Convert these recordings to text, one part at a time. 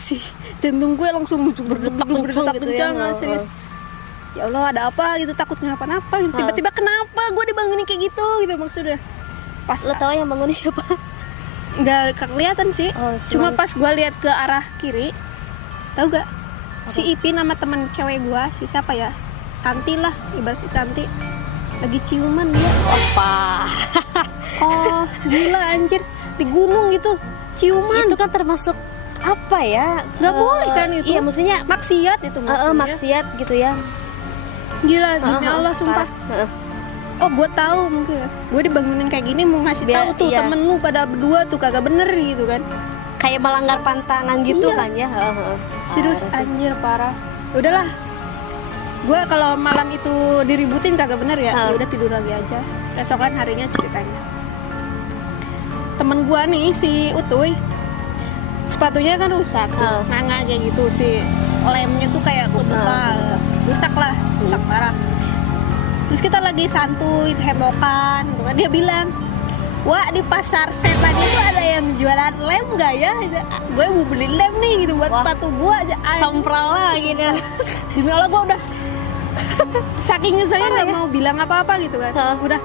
si jantung gue langsung berdetak gitu ya. Serius. Ya Allah, ada apa gitu, takut kenapa-napa. Tiba-tiba kenapa gue dibangunin kayak gitu maksudnya. Pas Lo tahu yang bangunin siapa? nggak kelihatan sih. Cuma pas gue lihat ke arah kiri, tahu gak? Si Ipin sama temen cewek gue, si siapa ya? Santi lah, ibarat si Santi lagi ciuman dia. Apa? Oh gila anjir, di gunung gitu ciuman. Itu kan termasuk apa ya? Nggak boleh kan itu? Iya, maksudnya maksiat itu maksudnya. Maksiat gitu ya. Gila, demi Allah sumpah. Oh gue tahu mungkin ya, gue dibangunin kayak gini mau ngasih tahu tuh temen lu pada berdua tuh kagak bener gitu kan. Kayak melanggar pantangan gitu kan ya. Serius anjir parah. Udahlah, gue kalau malam itu diributin kagak bener ya, udah tidur lagi aja. Besokan harinya ceritanya, temen gue nih si Utuy, sepatunya kan rusak, nanga kayak gitu, si lemnya tuh kayak kebuka, rusak parah. Terus kita lagi santuy hebokan, dia bilang, wah di pasar setan itu ada yang jualan lem nggak ya? Gue mau beli lem nih gitu buat sepatu gue aja. Sompral lah gitu. Demi Allah gue udah saking nyeselnya nggak mau bilang apa-apa gitu kan. Udah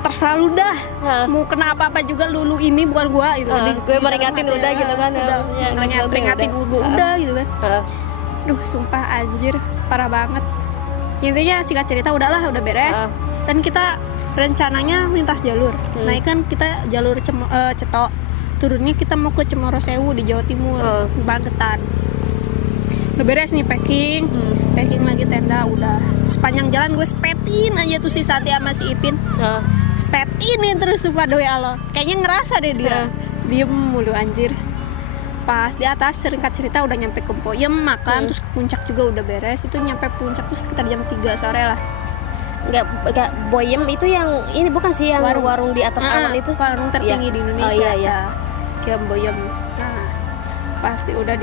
terserah lu dah, mau kena apa-apa juga lu ini bukan gue gitu. Gue meringatin udah gitu kan. Peringatin gue udah gitu kan. Duh sumpah anjir parah banget. Intinya singkat cerita udah beres. Dan kita rencananya lintas jalur. Naik kan kita jalur Cetok, turunnya kita mau ke Cemoro Sewu di Jawa Timur, Magetan. Udah beres nih packing lagi tenda udah. Sepanjang jalan gue spetin aja tuh si Santi sama si Ipin. Spetinin terus sumpah doi Allah. Kayaknya ngerasa deh dia. Diem mulu anjir. Pas di atas singkat cerita udah nyampe ke Boyem makan, terus ke puncak juga udah beres. Itu nyampe puncak tuh sekitar jam 3 sore lah. Enggak Boyem itu yang ini bukan sih yang warung di atas awan itu? Warung tertinggi di Indonesia. Kayak Boyem. Nah, pasti udah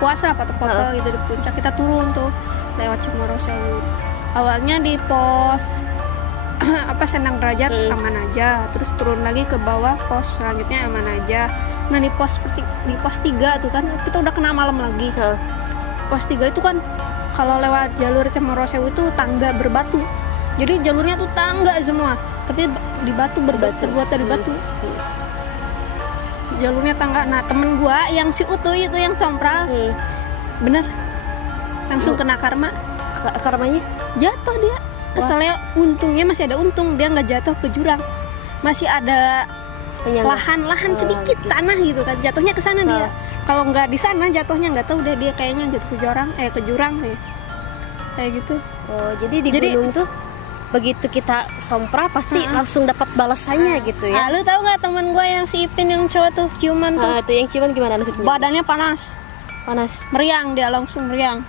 puasa foto-foto gitu di puncak. Kita turun tuh lewat Cemoro Sewu. Awalnya di pos Sendang Derajat aman aja, terus turun lagi ke bawah pos selanjutnya aman aja. Nah di pos 3 tuh kan kita udah kena malam lagi. Pos 3 itu kan kalau lewat jalur Cemoro Sewu itu tangga berbatu, jadi jalurnya tuh tangga semua tapi di batu terbuat dari batu. Jalurnya tangga. Nah temen gua yang si Utuy itu yang sompral bener langsung kena karmanya jatuh dia. Keselnya untungnya masih ada untung, dia nggak jatuh ke jurang, masih ada lahan sedikit tanah gitu kan, jatuhnya ke sana dia. Kalau nggak di sana jatuhnya nggak tahu deh, dia kayaknya jatuh ke jurang kayak gitu. Jadi di gunung tuh begitu kita sompral pasti langsung dapat balasannya gitu ya. Lu tahu nggak teman gue yang si Ipin yang cowok tuh ciuman tuh? Itu yang ciuman gimana nasibnya? Badannya panas, meriang, dia langsung meriang.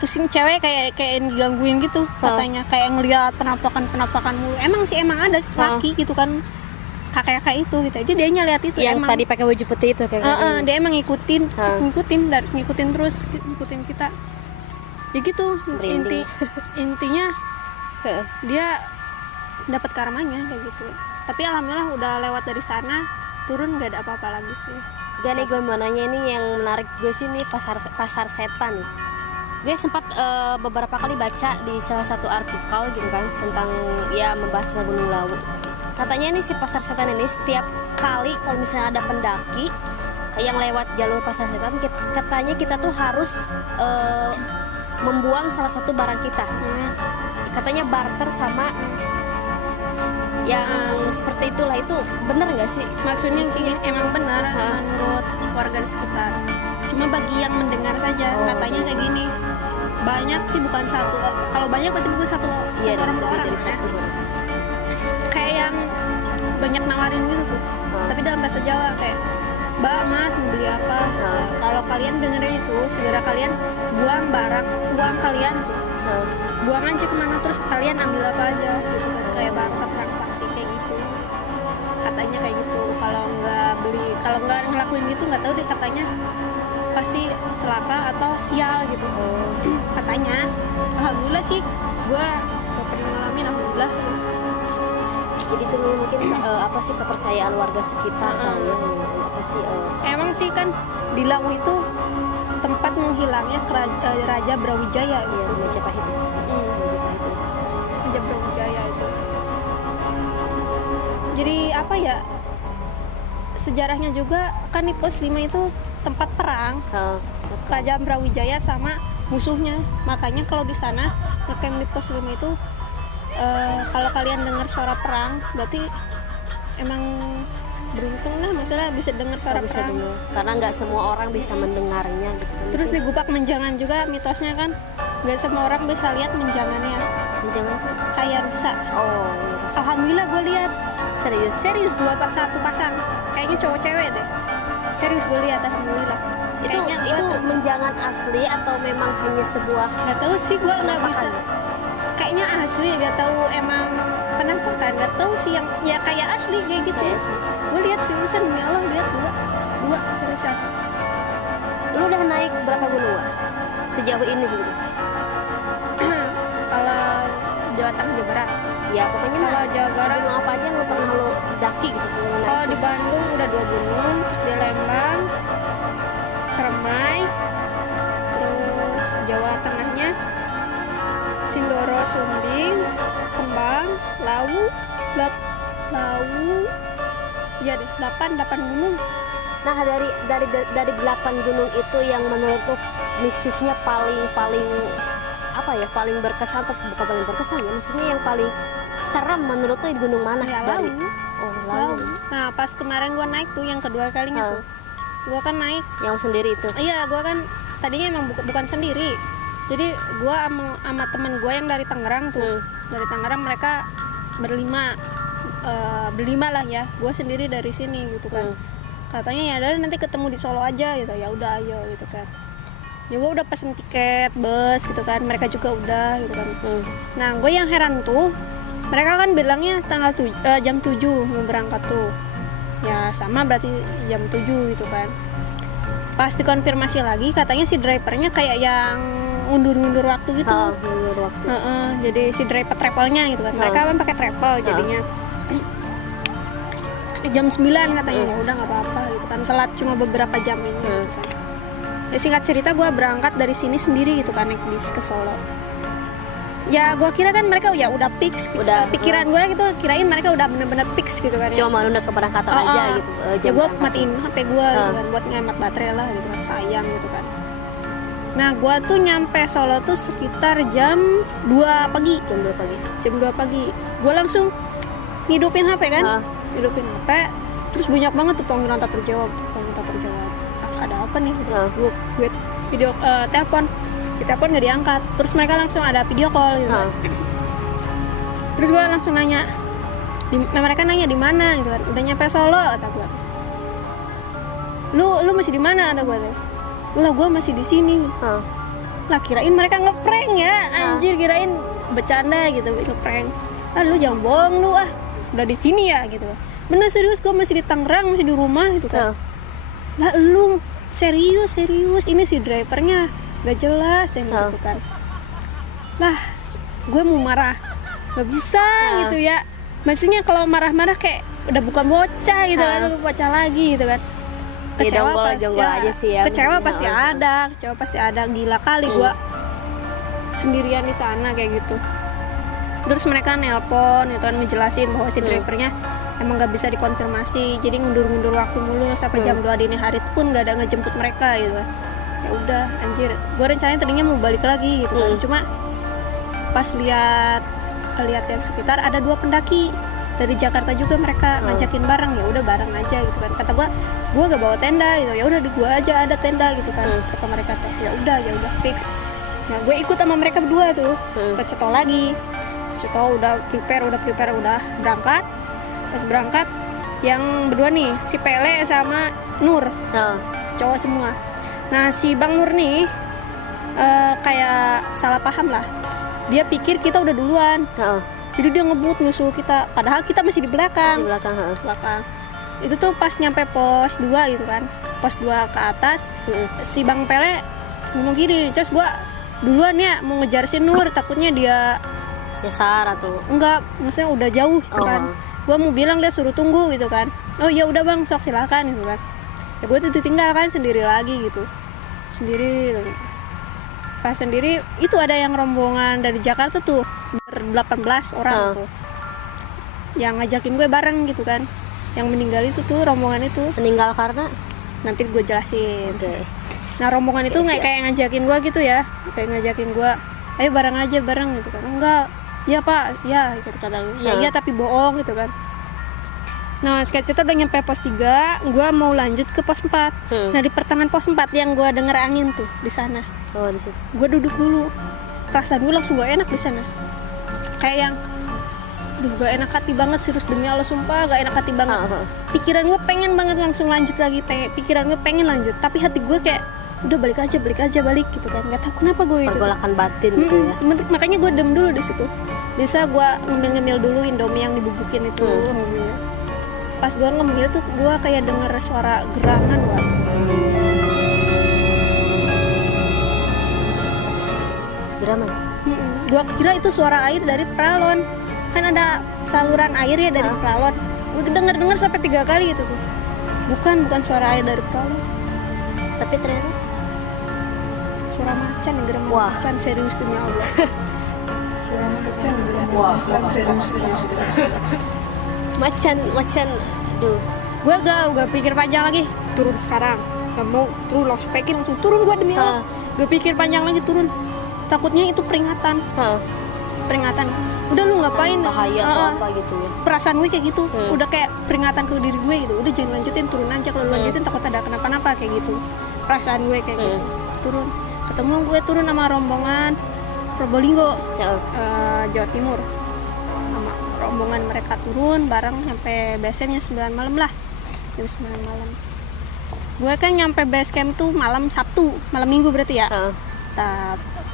Terus yang cewek kayak digangguin gitu katanya, kayak ngeliat penampakan mulu. Emang ada laki gitu kan, kakek itu gitu. Jadi dia lihat itu yang emang tadi pakai baju putih itu kayak dia emang ngikutin terus ngikutin kita. Ya gitu intinya dia dapat karmanya kayak gitu. Tapi alhamdulillah udah lewat dari sana, turun nggak ada apa-apa lagi sih. Dan nih gue mau nanya ini yang menarik gue sih nih pasar setan nih. Gue sempat beberapa kali baca di salah satu artikel gitu kan tentang ya membahas tentang Gunung Lawu. Katanya nih si pasar setan ini setiap kali kalau misalnya ada pendaki yang lewat jalur pasar setan, katanya kita tuh harus membuang salah satu barang kita. Katanya barter sama yang seperti itulah. Itu benar nggak sih? Maksudnya emang benar menurut warga di sekitar. Cuma bagi yang mendengar saja katanya kayak gini. Banyak sih, bukan satu. Kalau banyak berarti bukan satu orang dua orang ya. Kayak yang banyak nawarin gitu tuh. Tapi dalam bahasa Jawa kayak, Mbak, Mas mau beli apa? Kalau kalian dengerin itu, segera kalian buang uang kalian tuh. Buang aja kemana, terus kalian ambil apa aja gitu kan, kayak barter transaksi kayak gitu. Katanya kayak gitu. Kalau nggak ngelakuin gitu nggak tahu deh, katanya pasti celaka atau sial gitu. Katanya. Alhamdulillah sih gue pernah ngalamin, alhamdulillah. Jadi itu mungkin apa sih kepercayaan warga sekitar kali ya, apa sih emang sih kan di Lawu itu tempat menghilangnya Raja Brawijaya Iya, gitu. Majapahit. Majapahit. Raja Brawijaya itu. Jadi apa ya? Sejarahnya juga kan di pos 5 itu tempat perang Kerajaan Brawijaya sama musuhnya. Makanya kalau di sana ngecamp di pos 5 itu kalau kalian dengar suara perang berarti emang beruntung lah, maksudnya bisa dengar suara Bisa perang. dengar. Karena nggak semua orang bisa mendengarnya gitu kan. Terus di Gupak Menjangan juga mitosnya kan nggak semua orang bisa lihat menjangannya, Jangan tuh. kayak rusak. Oh, iya. Alhamdulillah gue lihat Serius. satu pasang, kayaknya cowok cewek deh. Serius gue lihat, alhamdulillah. Itu Kayaknya gua itu tuh- menjangan asli atau memang hanya sebuah nggak tahu sih, gue nggak bisa. penampakan? Kayaknya asli, nggak tahu emang penampakan, nggak tahu sih yang ya kayak asli kayak gitu. Kayak asli. Gue lihat seriusan, demi Allah lihat dua seriusan. Lu udah naik berapa gunung, Wak? Sejauh ini gitu. Kalau Jawa Tengah, Jawa Barat. Ya pokoknya Kalau Jawa Barat, gunung apa aja yang lu pernah lu daki gitu. Lu naik. kalau di Bandung udah 2 gunung, terus di Lembang, Cermai, terus Jawa Tengahnya Sindoro, Sumbing, Kembang, Lawu, ya deh 8 gunung. Nah dari 8 gunung itu yang menurut lu mistisnya paling apa ya, paling berkesan atau bukan paling berkesan ya, maksudnya yang paling serem menurut lu di gunung mana? Ya, Dari Lawu. Lawu. Nah pas kemarin gua naik tuh yang kedua kalinya tuh, gua kan naik. Yang sendiri itu. Iya, gua kan tadinya emang bukan sendiri. Jadi gua sama temen gua yang dari Tangerang tuh. Dari Tangerang mereka berlima lah ya. Gua sendiri dari sini gitu kan. Katanya ya udah nanti ketemu di Solo aja gitu. Ya udah ayo gitu kan. Ya gua udah pesen tiket bus gitu kan. Mereka juga udah gitu kan. Nah, gue yang heran tuh, mereka kan bilangnya jam 7 mau berangkat tuh. Ya sama berarti jam 7 gitu kan. Pas dikonfirmasi lagi katanya si drivernya kayak yang ngundur waktu gitu. Mundur waktu. Jadi si driver travelnya gitu kan. Mereka kan pakai travel jadinya. Jam 9 katanya, ya udah nggak apa-apa gitu kan. Telat cuma beberapa jam ini. Gitu kan. Ya singkat cerita gue berangkat dari sini sendiri gitu kan, naik bis ke Solo. Ya gue kira kan mereka ya udah fix gitu. Udah, Pikiran gue gitu, kirain mereka udah bener-bener fix gitu kan. Cuma mau nunda keberangkatan aja gitu. Ya Jam gue berangkat. matiin HP gue gitu kan, buat ngehemat baterai lah gitu kan, sayang gitu kan. Nah gue tuh nyampe Solo tuh sekitar jam 2 pagi. Jam 2 pagi. Gue langsung ngidupin HP kan. Hidupin HP, terus banyak banget tuh panggilan tak terjawab. Ada apa nih? Gue video telepon. Di telepon nggak diangkat. Terus mereka langsung ada video call gitu. Terus gue langsung nanya, mereka nanya di mana gitu kan. Udah nyampe Solo kata gue. Lu masih di mana kata gue. Lah gue masih di sini. Lah kirain mereka ngeprank ya, anjir, kirain bercanda gitu, ngeprank. Lu jangan bohong lu udah di sini ya gitu. Bener serius, gue masih di Tangerang, masih di rumah gitu kan. Lah lu serius ini si drivernya gak jelas yang gitu kan. Lah gue mau marah gak bisa gitu ya, maksudnya kalau marah-marah kayak udah bukan bocah gitu kan, bocah lagi gitu kan. Kecewa aja sih ya, kecewa pasti ada, gila kali gue sendirian di sana kayak gitu. Terus mereka nelpon gitu kan, ngejelasin bahwa si drivernya emang gak bisa dikonfirmasi, jadi ngundur waktu mulu sampai jam 2 dini hari pun gak ada ngejemput mereka gitu kan. Ya udah anjir, gue rencananya tadinya mau balik lagi gitu kan. Cuma pas lihat sekitar ada 2 pendaki dari Jakarta juga, mereka ngajakin bareng, ya udah bareng aja gitu kan. Kata gue gak bawa tenda gitu, ya udah di gue aja ada tenda gitu kan. Kata mereka tuh ya udah fix. Nah gue ikut sama mereka berdua tuh ke Ceto lagi. Ceto udah prepare udah berangkat. Pas berangkat yang berdua nih, si Pele sama Nur, cowok semua. Nah si Bang Nur nih kayak salah paham lah, dia pikir kita udah duluan. Jadi dia ngebut nyusul kita, padahal kita masih di belakang. Belakang. Itu tuh pas nyampe pos 2 gitu kan, pos 2 ke atas. Si Bang Pele ngomong gini, terus gua duluan ya mau ngejar si Nur, takutnya dia nyasar atau enggak, maksudnya udah jauh gitu kan. Gua mau bilang, dia suruh tunggu gitu kan. Oh ya udah bang, sok silakan gitu kan. Ya gue ditinggal kan sendiri lagi gitu, sendiri. Pas sendiri itu ada yang rombongan dari Jakarta tuh ber-18 orang tuh, yang ngajakin gue bareng gitu kan. Yang meninggal itu tuh rombongan itu Meninggal karena nanti gue jelasin. Oke. Nah rombongan itu Siap. kayak ngajakin gue gitu ya, kayak ngajakin gue, ayo bareng aja bareng gitu kan. Enggak, iya pak, ya gitu kadang. Ya iya tapi bohong gitu kan. Nah singkat cerita udah nyampe pos 3, gue mau lanjut ke pos 4. Nah di pertengahan pos 4 yang gue denger angin tuh di sana, Oh, di situ. gue duduk dulu, perasaan gue langsung gak enak di sana, kayak yang duh gak enak hati banget, serius demi Allah sumpah gak enak hati banget. Pikiran gue pengen banget langsung lanjut lagi, pikiran gue pengen lanjut, tapi hati gue kayak udah balik aja gitu kan, nggak tahu kenapa gue itu. Pergolakan batin gitu ya. Makanya gue dem dulu di situ. Biasa gue ngemil dulu Indomie yang dibubukin itu. Ngemil. Pas gue ngemil tuh gue kayak denger suara gerangan, Wak. Geraman. Gue kira itu suara air dari peralon, kan ada saluran air ya dari peralon. Gue denger sampai 3 kali gitu tuh. Bukan suara air dari peralon, Tapi ternyata suara macan yang geram. Wah. Macan, serius demi Allah. Suara macan geram. Macan serius. macan. Aduh. Gue gak pikir panjang lagi, turun sekarang. Gak mau turun, langsung packing langsung turun gue demi Allah. Gue pikir panjang lagi turun, takutnya itu peringatan. Udah lu ngapain, Bahaya atau apa gitu ya. perasaan gue kayak gitu. Udah kayak peringatan ke diri gue gitu, udah jangan lanjutin, turun aja. Kalau lu lanjutin takut ada kenapa-napa kayak gitu, perasaan gue kayak gitu. Turun, ketemu gue turun sama rombongan Probolinggo, Jawa Timur. Sama rombongan mereka turun bareng sampai base campnya 9 malam lah, jam 9 malam. Gue kan nyampe base camp tuh malam Sabtu, malam Minggu berarti ya.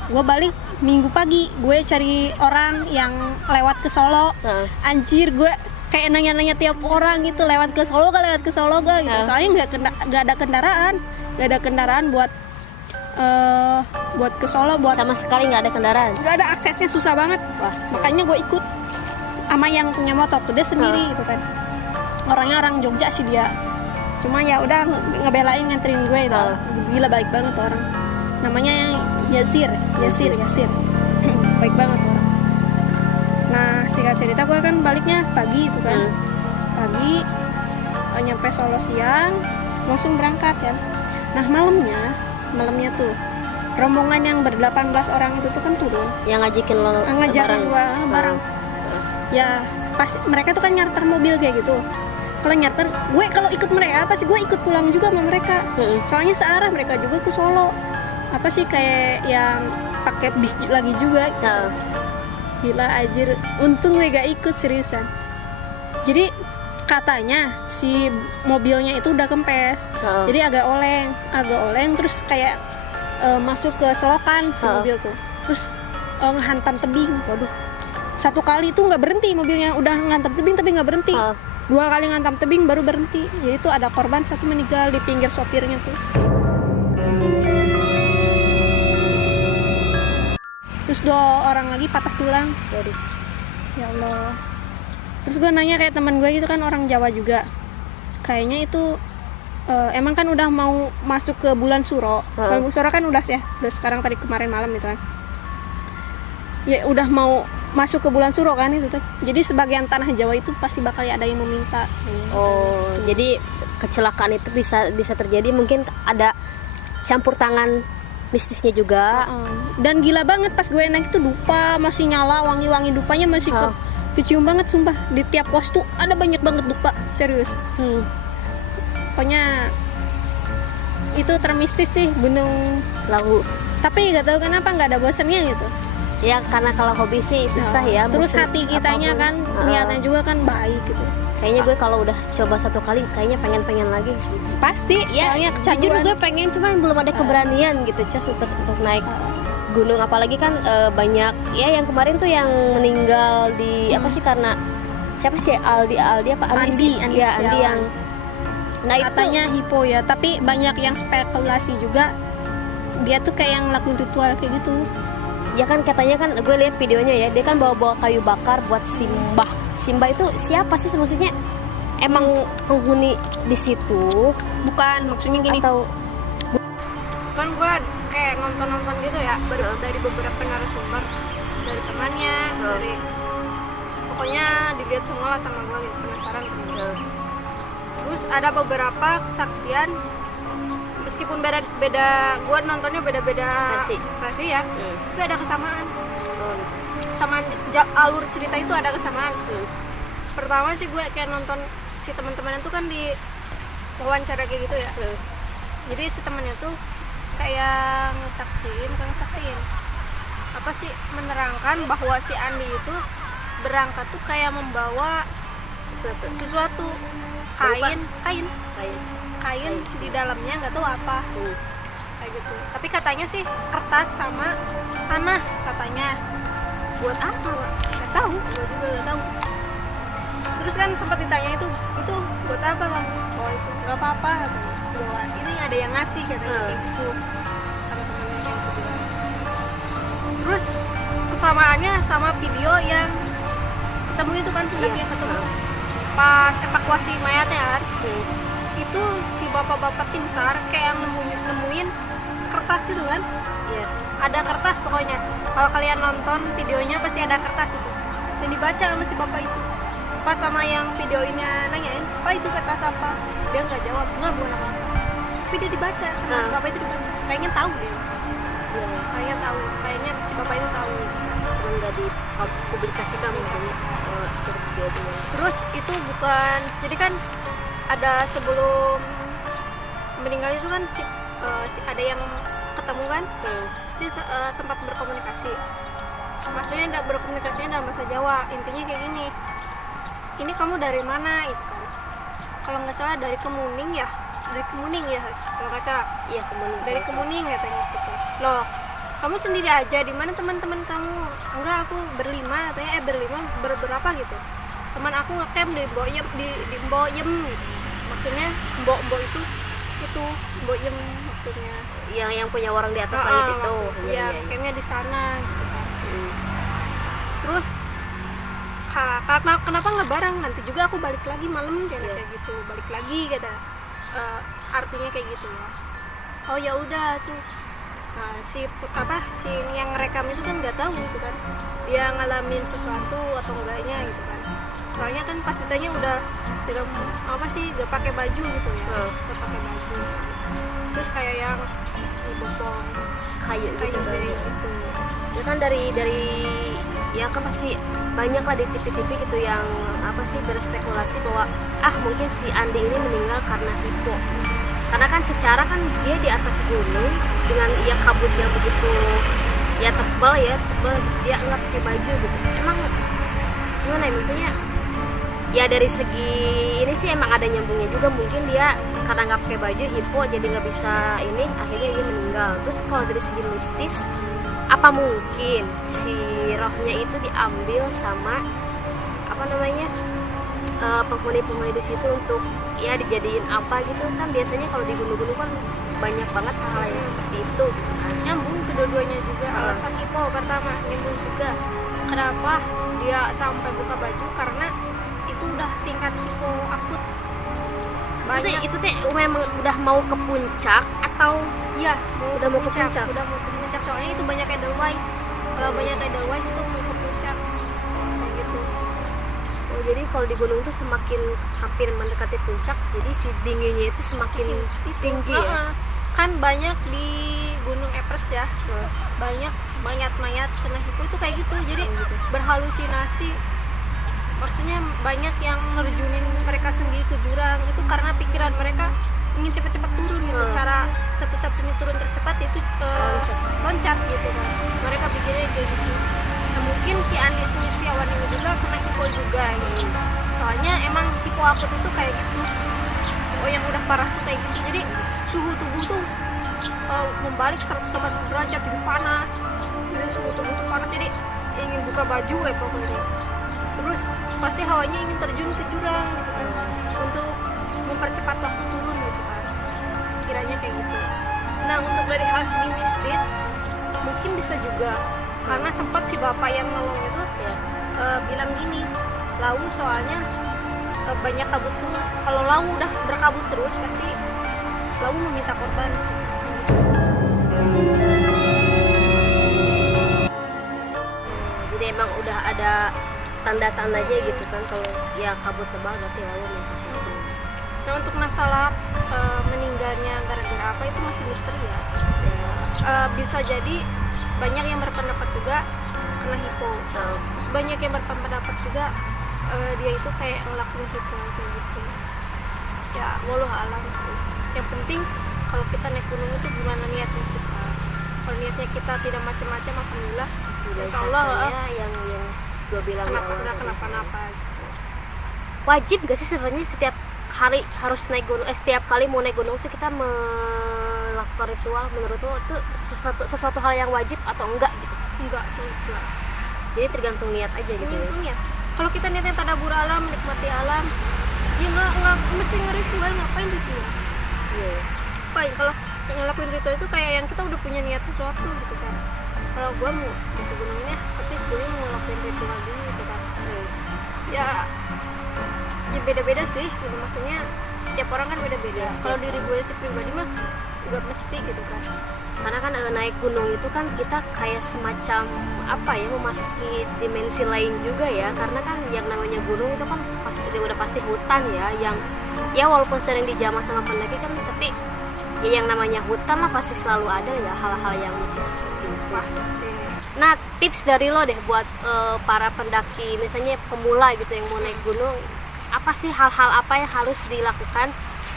Gue balik Minggu pagi, gue cari orang yang lewat ke Solo. Anjir, gue kayak nanya-nanya tiap orang gitu, lewat ke Solo gak gitu. Soalnya nggak ada kendaraan buat ke Solo, buat Sama sekali nggak ada kendaraan. nggak ada aksesnya, susah banget. Makanya gue ikut sama yang punya motor tuh, dia sendiri gitu kan. Orangnya orang Jogja sih dia, cuma ya udah ngebelain nganterin gue itu. Gila baik banget tuh orang, namanya Yasir. Baik banget tuh orang. Nah singkat cerita gue kan baliknya pagi itu kan. Pagi nyampe Solo siang, langsung berangkat kan. Nah malamnya tuh rombongan yang ber-18 orang itu tuh kan turun, Yang ngajakin lo ngajakin gua bareng. Ya pasti mereka tuh kan nyarter mobil kayak gitu. Kalau nyarter, gue kalau ikut mereka pasti gue ikut pulang juga sama mereka. Soalnya searah mereka juga ke Solo. Apa sih kayak yang pakai bis lagi juga. Gila anjir, untung gue gak ikut, seriusan. Jadi katanya si mobilnya itu udah kempes. Jadi agak oleng terus kayak masuk ke selokan si mobil tuh. Terus ngehantam tebing. Waduh. 1 kali itu nggak berhenti mobilnya, udah ngantam tebing tapi nggak berhenti. 2 kali ngantam tebing baru berhenti. Yaitu ada korban 1 meninggal di pinggir sopirnya tuh. Terus 2 orang lagi patah tulang. Waduh. Ya Allah. Terus gue nanya kayak teman gue gitu kan, orang Jawa juga. Kayaknya itu emang kan udah mau masuk ke bulan Suro. Bulan Suro kan udah sekarang tadi kemarin malam itu kan. Ya udah mau masuk ke bulan Suro kan itu tuh. Jadi sebagian tanah Jawa itu pasti bakal ada yang meminta. Jadi kecelakaan itu bisa terjadi, mungkin ada campur tangan mistisnya juga. Dan gila banget pas gue naik itu dupa masih nyala, wangi-wangi dupanya masih kecium banget sumpah. Di tiap pos tuh ada banyak banget dupa, serius. Pokoknya itu termistis sih Gunung Lawu. Tapi nggak tahu kenapa nggak ada bosannya gitu. Ya karena kalau hobi sih susah ya. Terus hati kitanya apapun. kan niatnya juga kan baik gitu. Kayaknya gue kalau udah coba 1 kali kayaknya pengen lagi sih. Pasti Ya, soalnya jujur kecanduan. gue pengen, cuman belum ada keberanian gitu Cus untuk naik gunung, apalagi kan banyak ya yang kemarin tuh yang meninggal di apa sih, karena siapa sih Andi apa Andi yang nah itu katanya hipo ya, tapi banyak yang spekulasi juga dia tuh kayak yang ngelakuin ritual kayak gitu. ya kan katanya kan gue lihat videonya ya, dia kan bawa kayu bakar buat Simba itu siapa sih maksudnya? emang penghuni di situ Bukan, maksudnya gini. atau Kan gue kayak nonton gitu ya, dari beberapa narasumber, dari temannya, dari pokoknya dilihat semua lah sama gue gitu, penasaran gitu. Terus ada beberapa kesaksian, meskipun beda gue nontonnya beda Versi. ya, tapi ada kesamaan. Oh, gitu. Sama alur cerita itu ada kesamaan. Pertama sih gue kayak nonton si teman-teman itu kan di wawancara kayak gitu ya. Jadi si temannya tuh kayak ngesaksiin apa sih, menerangkan bahwa si Andi itu berangkat tuh kayak membawa sesuatu kain di dalamnya nggak tahu apa, kayak gitu. Tapi katanya sih kertas sama tanah katanya. Buat apa? Nggak tahu, gue juga nggak tahu. Terus kan sempat ditanya itu buat apa kamu? Oh itu nggak apa-apa katanya. Bahwa ini ada yang ngasih katanya kayak gitu. Sama temennya kayak gitu bilang. Terus kesamaannya sama video yang ketemu itu kan, yang ketemu pas evakuasi mayatnya kan. Itu si bapak-bapak tim SAR kayak nemuin kertas gitu kan. Ada kertas pokoknya. Kalau kalian nonton videonya pasti ada kertas itu. Dan dibaca sama si bapak itu. Pas sama yang videonya nanyain, "Pak itu kertas apa?" Dia nggak jawab, "Nggak, bukan apa-apa." Tapi dia dibaca sama si bapak itu dibaca. Kayaknya tahu dia. Kayaknya tahu. Kayaknya si bapak itu tahu. Cuma nggak dipublikasikan mungkin. Terus itu bukan, jadi kan ada sebelum meninggal itu kan si ada yang ketemu kan, terus dia sempat berkomunikasi. Maksudnya berkomunikasinya dalam bahasa Jawa. Intinya kayak gini, ini kamu dari mana itu kan? Kalau nggak salah dari Kemuning ya kalau nggak salah. Iya, Kemuning. Dari Kemuning katanya gitu. Loh, kamu sendiri aja, di mana teman-teman kamu? Enggak, aku berlima katanya. Berberapa gitu. Teman aku ngecamp di Mboyem, di Mboyem gitu. Maksudnya Mbok itu Mboyem maksudnya. Yang punya orang di atas langit itu. Iya, campnya di sana gitu kan. Terus kenapa nggak bareng, nanti juga aku balik lagi malam kayak gitu, balik lagi kata. Artinya kayak gitu ya. Oh ya udah tuh. Nah, si yang rekam itu kan nggak tahu gitu kan, dia ngalamin sesuatu atau enggaknya gitu kan. Soalnya kan pas ditanya udah dalam gak pakai baju gitu ya, gak pakai baju. Terus kayak yang bopong kayu gitu. gitu. Ya kan dari ya kan pasti banyak lah di TV-TV gitu yang berspekulasi bahwa mungkin si Andi ini meninggal karena hipo. Karena kan secara kan dia di atas gunung dengan kabut yang begitu tebal dia nggak pakai baju gitu. Emang gimana ya, maksudnya ya dari segi ini sih emang ada nyambungnya juga, mungkin dia karena nggak pakai baju hipo jadi nggak bisa akhirnya dia meninggal. Terus kalau dari segi mistis, apa mungkin si rohnya itu diambil sama penghuni di situ untuk dijadiin apa gitu kan? Biasanya kalau di gunung-gunung kan banyak banget hal yang seperti itu kan. Nyambung kedua-duanya juga. Alasan hipo pertama nyambung juga. Kenapa dia sampai buka baju, karena itu udah tingkat hipo akut. Banyak Itu memang udah mau ke puncak atau udah mau ke puncak. Soalnya itu banyak edelweiss. Kalau banyak edelweiss itu mau ke puncak kayak gitu. Oh, jadi kalau di gunung tuh semakin hampir mendekati puncak, jadi si dinginnya itu semakin tinggi ya. Kan banyak di Gunung Everest ya, banyak mayat kena hipo itu kayak gitu. Jadi berhalusinasi. Maksudnya banyak yang nerjunin mereka sendiri ke jurang itu karena pikiran mereka ingin cepat-cepat turun gitu. Cara satu-satunya turun tercepat itu loncat gitu kan. Mereka pikirnya kayak gitu. Nah, mungkin si Andi Sulistiawan ini juga kena hipo juga gitu. Soalnya emang hipo akut itu kayak gitu. Oh, yang udah parah tuh kayak gitu. Jadi suhu tubuh tuh membalik 180 derajat, jadi panas. Jadi suhu tubuh tuh panas, jadi ingin buka baju pokoknya. Terus pasti hawanya ingin terjun ke jurang gitu kan, untuk mempercepat waktu turun gitu kan. Kiranya kayak gitu. Nah, untuk dari hal segi mistis mungkin bisa juga karena sempat si bapak yang nolong itu bilang gini, Lawu soalnya banyak kabut terus. Kalau Lawu udah berkabut terus pasti Lawu meminta korban. Jadi emang udah ada tanda-tandanya gitu kan, kalau ya kabut tebal berarti lalu minta korban. Nah untuk masalah meninggalnya gara-gara apa itu masih misteri ya. Bisa jadi banyak yang berpendapat juga kena hipo. Terus banyak yang berpendapat juga dia itu kayak ngelakuin hipo kayak gitu. Ya walau alam sih. Yang penting kalau kita naik gunung itu gimana niatnya kita. Kalau niatnya kita tidak macam-macam, alhamdulillah. Insya Allah yang gue bilang nggak kenapa-napa. Gitu. Wajib gak sih sebenarnya setiap hari harus naik gunung? Setiap kali mau naik gunung itu kita melakukan ritual, menurut lo itu sesuatu hal yang wajib atau enggak gitu? Enggak sih, enggak. Jadi tergantung niat aja gitu ya. Niat. Kalau kita niatnya tadabur alam, menikmati alam, ya nggak mesti ngeritual, ngapain ritual? Iya. Ngapain? Kalau ngelakuin ritual itu kayak yang kita udah punya niat sesuatu gitu kan. Kalau gue mau ke gunungnya, tapi sebelumnya mau ngelakuin ritual dulu gitu kan. Ya beda-beda sih gitu, maksudnya tiap orang kan beda-beda. Kalau diri gue sih pribadi mah nggak mesti gitu kan. Karena kan naik gunung itu kan kita kayak semacam apa ya, memasuki dimensi lain juga ya, karena kan yang namanya gunung itu kan udah pasti hutan ya, yang ya walaupun sering dijamah sama pendaki kan, tapi ya yang namanya hutan lah pasti selalu ada ya hal-hal yang mistis seperti itu. Pasti. Nah tips dari lo deh buat para pendaki misalnya pemula gitu yang mau naik gunung, apa sih hal-hal apa yang harus dilakukan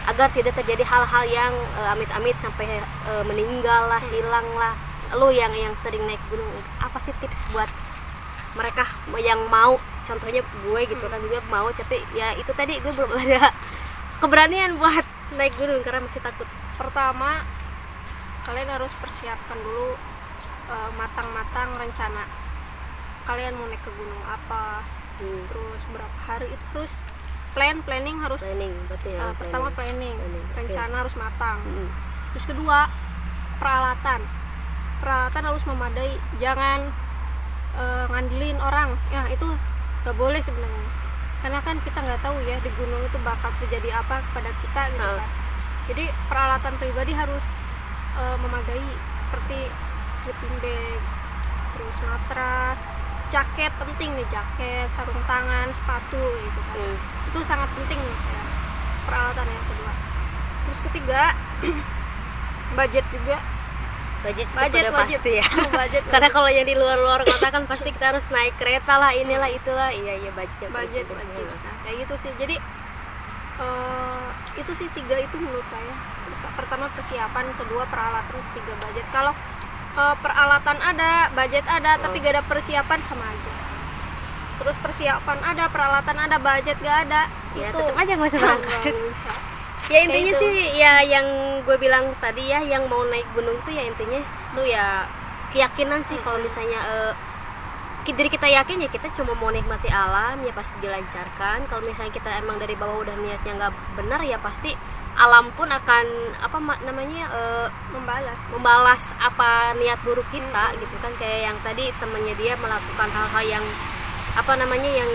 agar tidak terjadi hal-hal yang amit-amit sampai meninggal lah, hilang lah. Lo yang sering naik gunung, apa sih tips buat mereka yang mau, contohnya gue gitu kan, gue mau tapi ya itu tadi gue belum ada keberanian buat naik gunung karena masih takut. Pertama, kalian harus persiapkan dulu matang-matang rencana kalian mau naik ke gunung apa, terus berapa hari, itu harus planning harus berarti ya, pertama planning. Rencana harus matang. Terus kedua, peralatan harus memadai, jangan ngandelin orang ya, itu gak boleh sebenarnya, karena kan kita nggak tahu ya di gunung itu bakal terjadi apa kepada kita gitu kan. Jadi peralatan pribadi harus memadai, seperti sleeping bag, terus matras, jaket penting nih, jaket, sarung tangan, sepatu gitu kan. Itu sangat penting menurut saya, peralatan yang kedua. Terus ketiga, budget juga. Budget wajib. pasti ya. Budget Karena kalau yang di luar kota kan pasti kita harus naik kereta lah, inilah itulah. Iya budget wajib. Nah kayak gitu sih. Jadi itu sih, tiga itu menurut saya. Pertama persiapan, kedua peralatan, ketiga budget. Kalau peralatan ada, budget ada, tapi gak ada persiapan, sama aja. Terus persiapan ada, peralatan ada, budget gak ada, ya itu tetap aja nggak usah berangkat. Ya intinya sih ya yang gue bilang tadi ya, yang mau naik gunung tuh ya intinya satu ya keyakinan sih. Kalau misalnya diri kita yakin ya kita cuma mau nikmati alam, ya pasti dilancarkan. Kalau misalnya kita emang dari bawah udah niatnya nggak benar, ya pasti alam pun akan membalas apa niat buruk kita gitu kan. Kayak yang tadi temennya dia melakukan hal-hal yang yang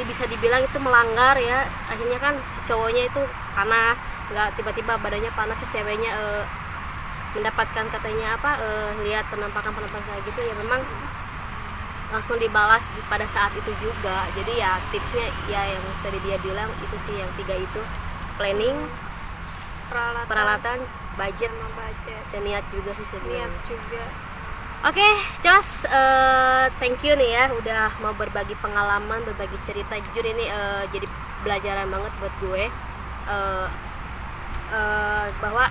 bisa dibilang itu melanggar ya, akhirnya kan si cowoknya itu panas, nggak tiba-tiba badannya panas, terus ceweknya mendapatkan katanya lihat penampakan kayak gitu, ya memang langsung dibalas pada saat itu juga. Jadi ya tipsnya ya yang tadi dia bilang itu sih, yang tiga itu, planning, peralatan, budget, dan niat juga sih sebenarnya. Niat juga. Oke, Cos, thank you nih ya udah mau berbagi pengalaman, berbagi cerita. Jujur ini jadi pelajaran banget buat gue, bahwa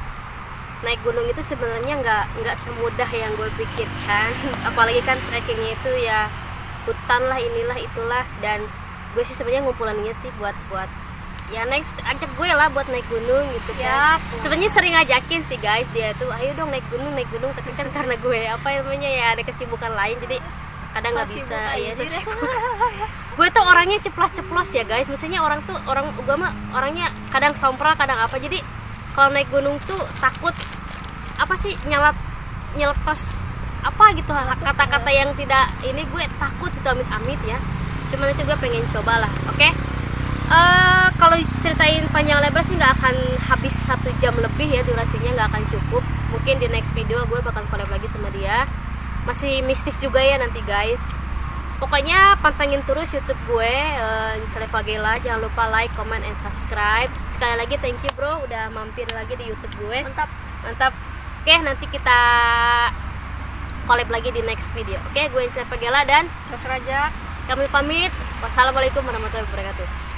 naik gunung itu sebenarnya nggak semudah yang gue pikirkan. Apalagi kan trekkingnya itu ya hutan lah, inilah itulah. Dan gue sih sebenarnya ngumpulan niat sih buat ya next ajak gue lah buat naik gunung gitu kan. Sebenarnya sering ngajakin sih guys, dia tuh ayo dong naik gunung, tapi kan karena gue ya ada kesibukan lain, jadi kadang nggak bisa ya. Gue tuh orangnya ceplos ya guys, maksudnya gue mah orangnya kadang sompral kadang apa, jadi kalau naik gunung tuh takut nyeletos gitu kata-kata yang tidak ini, gue takut itu amit-amit ya. Cuman itu gue pengen coba lah. Oke? kalau ceritain panjang lebar sih nggak akan habis 1 jam lebih ya, durasinya nggak akan cukup. Mungkin di next video gue bakal collab lagi sama dia. Masih mistis juga ya nanti guys. Pokoknya pantengin terus YouTube gue, Chaleva Gela. Jangan lupa like, comment, and subscribe. Sekali lagi thank you bro udah mampir lagi di YouTube gue. Mantap. Oke, nanti kita collab lagi di next video. Oke, gue Chaleva Gela dan Terus Raja. kami pamit. Wassalamualaikum warahmatullahi wabarakatuh.